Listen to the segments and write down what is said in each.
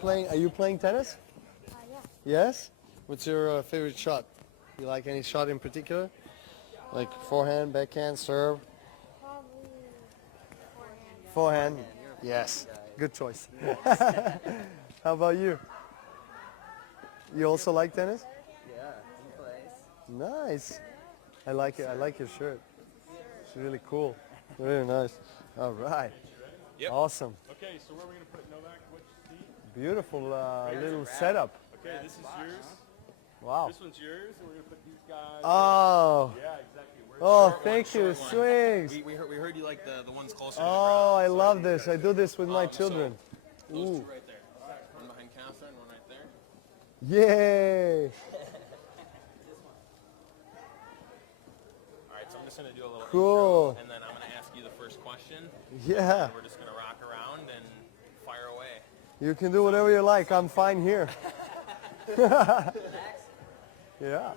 playing tennis? Yeah. Yes? What's your favorite shot? You like any shot in particular? Like forehand, backhand, serve? Probably forehand. Forehand? Yes. Good choice. How about you? You also like tennis? Yeah, he plays. Nice. I like it. I like your shirt. It's really cool. Very nice. All right. Yep. Awesome. Okay, so where are we going to put Novak? Which seat? Beautiful little setup. Okay, this is yours. Wow. This one's yours, and we're going to put these guys. Oh. Yeah, exactly. Oh, thank you. Swings. We heard you like the ones closer. Oh, I love this. I do this with my children. Those Ooh. two right there. One behind Casa and one right there. Yay. All right, so I'm just going to do a little Cool. intro, and then I'm going to ask you the first question. Yeah. And we're just going to rock around and fire away. You can do whatever you like. I'm fine here. Yeah.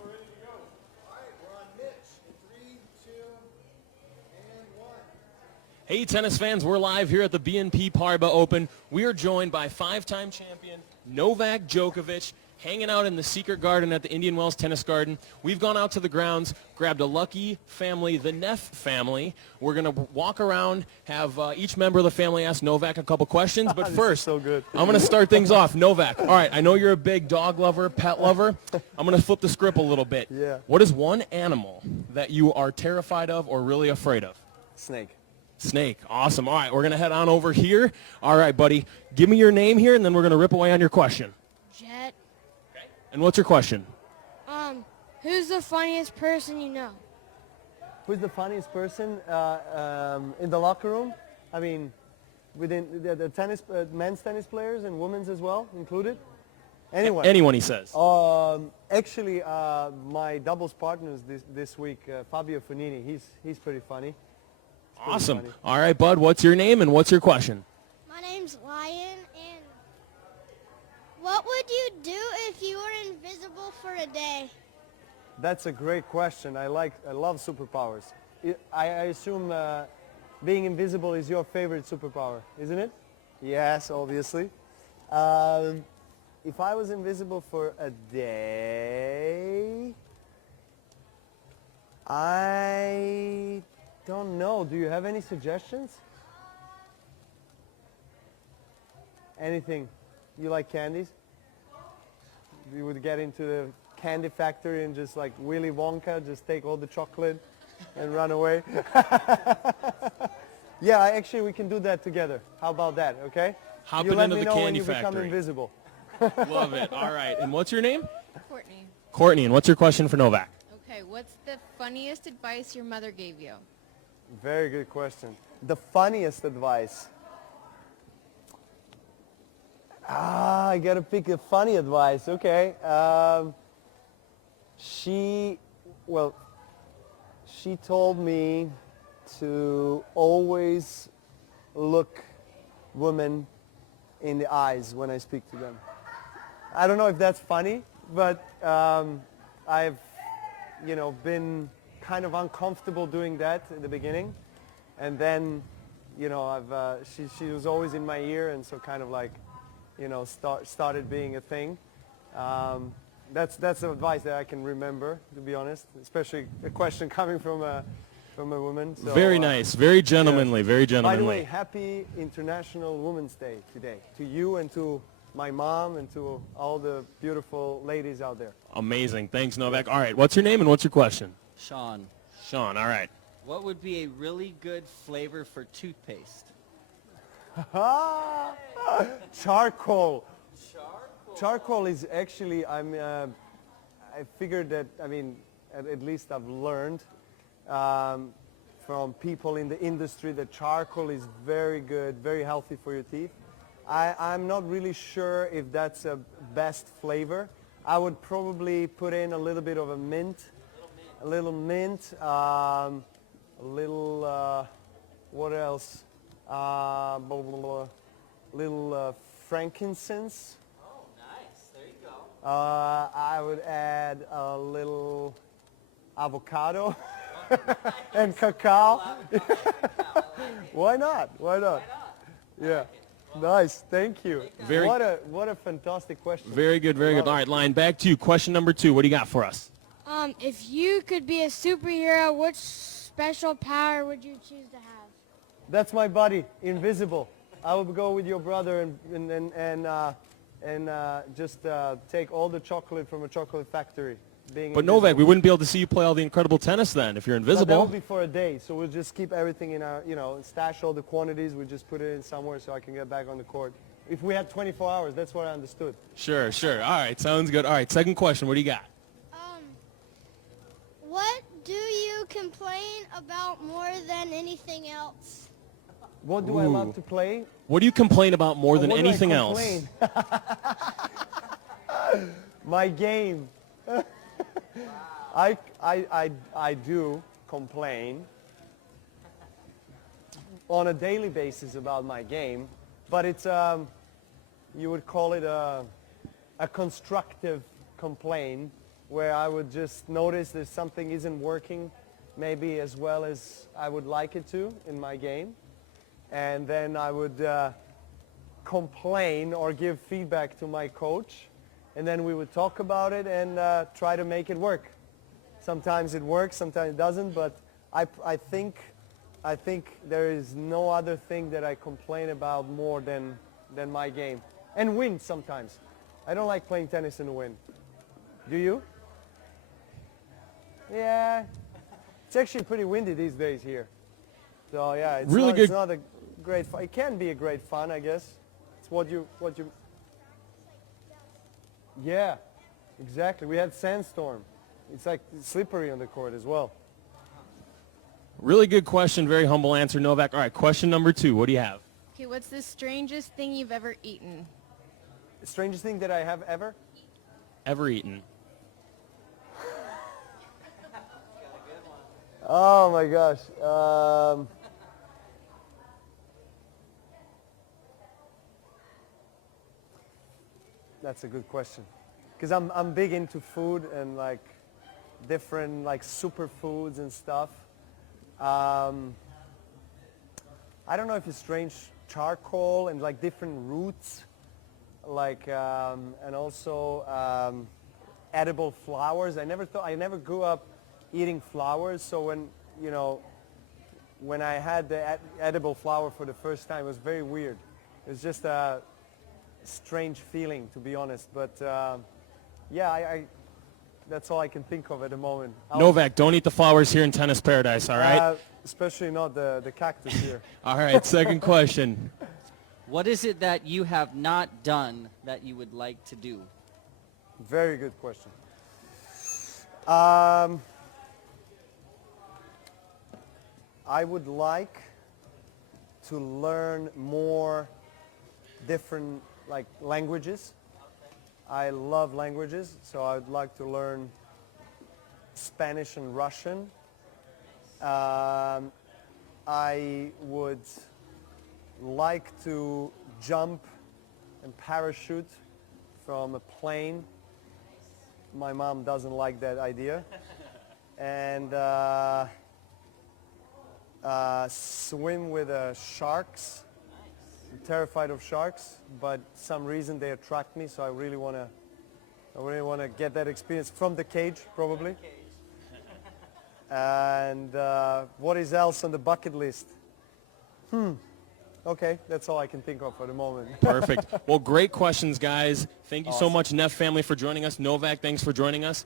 Hey, tennis fans, we're live here at the BNP Paribas Open. We are joined by five-time champion Novak Djokovic, hanging out in the secret garden at the Indian Wells Tennis Garden. We've gone out to the grounds, grabbed a lucky family, the Neff family. We're going to walk around, have each member of the family ask Novak a couple questions. But first, so good. I'm going to start things off. Novak, all right, I know you're a big dog lover, pet lover. I'm going to flip the script a little bit. Yeah. What is one animal that you are terrified of or really afraid of? Snake. Snake. Awesome. All right, we're going to head on over here. All right, buddy. Give me your name here, and then we're going to rip away on your question. Jet. Okay. And what's your question? Who's the funniest person you know? Who's the funniest person in the locker room? I mean, within the tennis, men's tennis players and women's as well included? Anyone? Anyone, he says. Actually, my doubles partners this week, Fabio Fonini, he's pretty funny. Awesome. funny. All right, bud. What's your name and what's your question? My name's Lion, and what would you do if you were invisible for a day? That's a great question. I love superpowers. I assume being invisible is your favorite superpower, isn't it? Yes, obviously. If I was invisible for a day, I don't know. Do you have any suggestions? Anything? You like candies? You would get into the candy factory and just like Willy Wonka, just take all the chocolate and run away? Yeah, actually we can do that together. How about that, okay? Hop You it let into me the know when candy you become factory. invisible. Love it. All right. And what's your name? Courtney. Courtney. And what's your question for Novak? Okay, what's the funniest advice your mother gave you? Very good question. The funniest advice. I gotta pick a funny advice. Okay. She told me to always look women in the eyes when I speak to them. I don't know if that's funny, but I've, been kind of uncomfortable doing that in the beginning, and then, she was always in my ear, and so kind of like, started being a thing. That's the advice that I can remember, to be honest, especially a question coming from a woman. So, Very nice. Very gentlemanly. yes. Very By the gentlemanly. way, happy International Women's Day today to you and to my mom and to all the beautiful ladies out there. Amazing. Thanks, Novak. All right. What's your name and what's your question? Sean, Sean. All right. what would be a really good flavor for toothpaste? Charcoal. Charcoal is actually, I figured that, at least I've learned from people in the industry that charcoal is very good, very healthy for your teeth. I'm not really sure if that's a best flavor. I would probably put in a little bit of a mint, what else? Little frankincense. Oh, nice. There you go. I would add a little avocado and cacao. Why not? Why not? Yeah. Nice, thank you. Very- What a fantastic question. Very good, very good. All right, Lion, back to you. Question number 2. What do you got for us? If you could be a superhero, which special power would you choose to have? That's my buddy, invisible. I would go with your brother and just take all the chocolate from a chocolate factory. Being But Novak, we wouldn't be able to see you play all the incredible tennis then if you're But that invisible. will be for a day, so we'll just keep everything in our, stash all the quantities. We just put it in somewhere so I can get back on the court. If we had 24 hours, that's what I understood. Sure, sure. All right, sounds good. All right, second question. What do you got? What do you complain about more than anything else? What do I Ooh. love to play? What do you complain about more than What do I anything else? complain? My game. I do complain on a daily basis about my game, but it's you would call it a constructive complaint, where I would just notice that something isn't working maybe as well as I would like it to in my game, and then I would complain or give feedback to my coach, and then we would talk about it and try to make it work. Sometimes it works, sometimes it doesn't, but I think there is no other thing that I complain about more than my game. And win sometimes. I don't like playing tennis and win. Do you? Yeah. It's actually pretty windy these days here. So yeah, it's Really not, good- it's not a great fun. It can be a great fun, I guess. It's what you. Yeah, exactly. We had sandstorm. It's like slippery on the court as well. Really good question. Very humble answer, Novak. All right, question number 2. What do you have? Okay, what's the strangest thing you've ever eaten? The strangest thing that I have ever? Ever eaten? Oh my gosh. That's a good question. Because I'm big into food and like different like superfoods and stuff. I don't know if it's strange charcoal and like different roots, like and also edible flowers. I never grew up eating flowers, so when I had the edible flower for the first time, it was very weird. It was just a strange feeling, to be honest. But yeah, I that's all I can think of at the moment. Novak, don't eat the flowers here in Tennis Paradise, all right? Especially not the cactus here. All right, second question. What is it that you have not done that you would like to do? Very good question. I would like to learn more different like languages. I love languages, so I would like to learn Spanish and Russian. I would like to jump and parachute from a plane. My mom doesn't like that idea. And swim with sharks. I'm terrified of sharks, but some reason they attract me, so I really want to get that experience from the cage, probably. And what is else on the bucket list? Okay, that's all I can think of for the moment. Perfect. Well, great questions, guys. Thank you so Awesome. much, Neff family, for joining us. Novak, thanks for joining us.